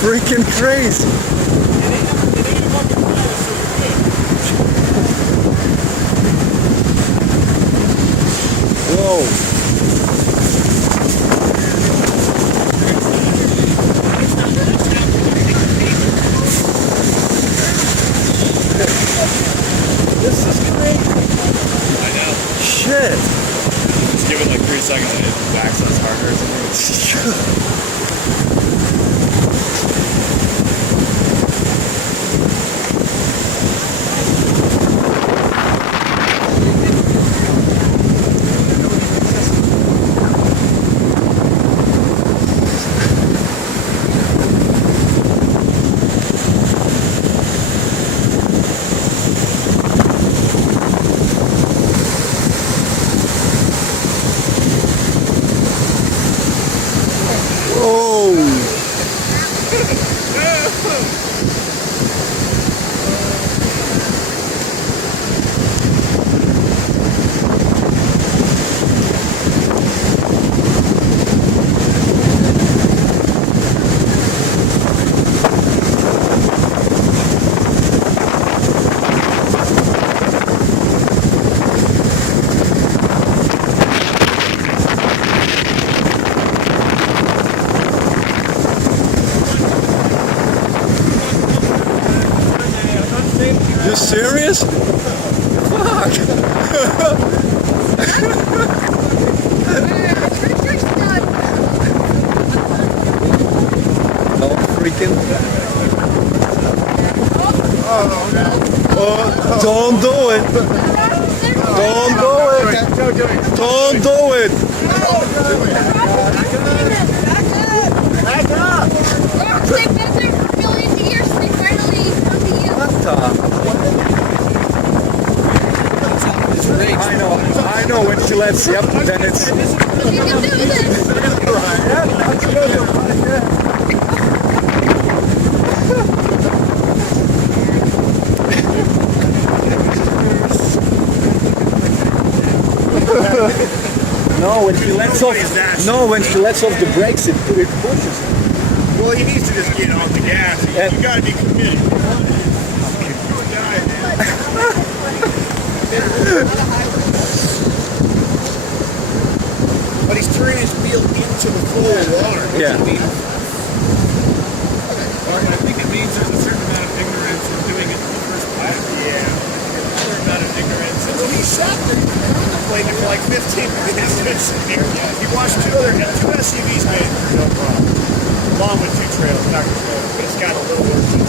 freaking crazy. Whoa. This is crazy. I know. Shit. Just give it like 3 seconds and it backs us harder or something. You serious? Fuck! Don't freaking... Don't do it! Don't do it! Don't do it! Back up! They've been there for millions of years, they finally come to you. What the? I know when she lets, yep, then it's... You can do this! No, when she lets off... No, when she lets off the brakes, it pushes. Well, he needs to just get on the gas. You gotta be committed. But he's turning his wheel into the flow of water. Yeah. I think it means there's a certain amount of ignorance in doing it in the first place. Yeah. Another amount of ignorance. And when he sat there contemplating for like 15 minutes, he watched two SUVs made it through no problem. Along with 2 trails, not control. But it's got a little work to it.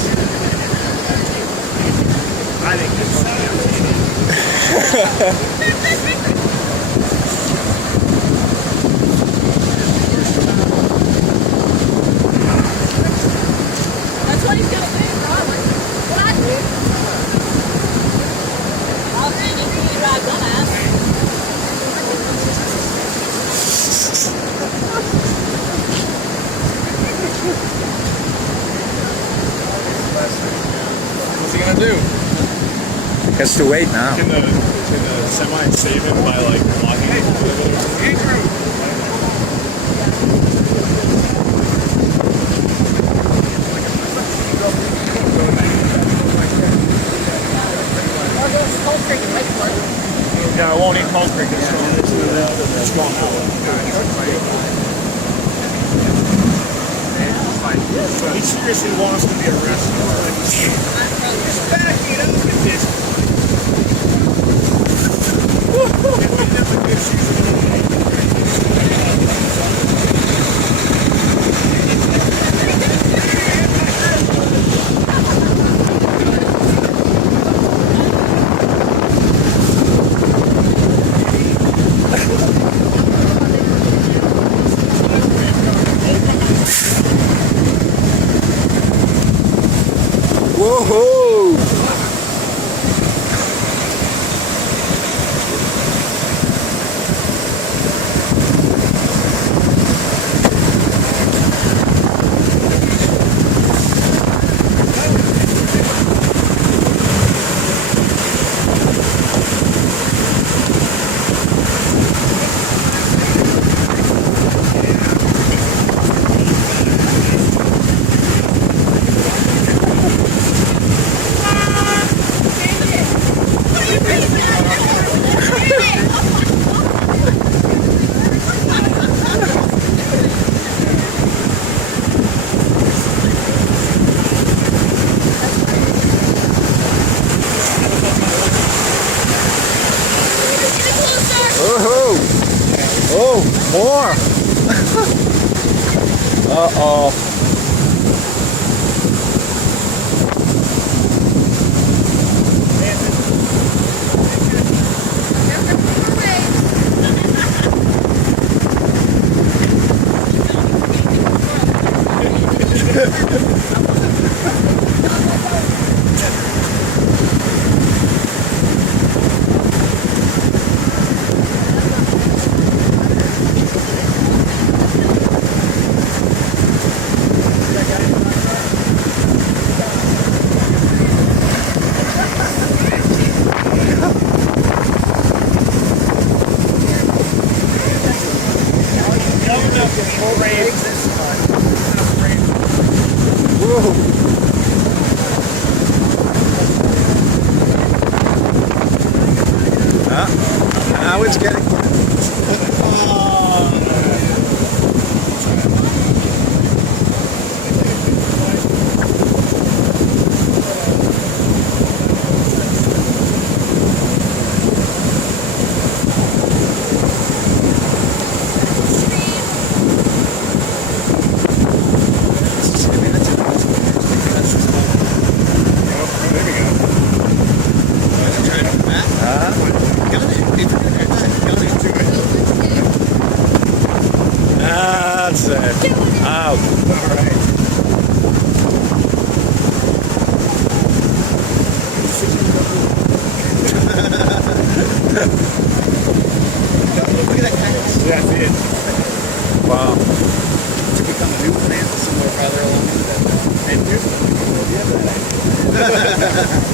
I think this is That's what he's gonna do, probably. What? Oh, man, you can drive dumbass. What's he gonna do? Has to wait now. Can the semi save him by like blocking it? Andrew! Yeah, I won't eat Cold Creek. It's going out. He seriously wants to be arrested. He's backing up at this. Whoa! More. Uh-oh. Now it's getting. That's it. Out. All right. Look at that cactus. Yeah, I see it. Wow. To become a new plant somewhere farther along in that. And new. Yeah,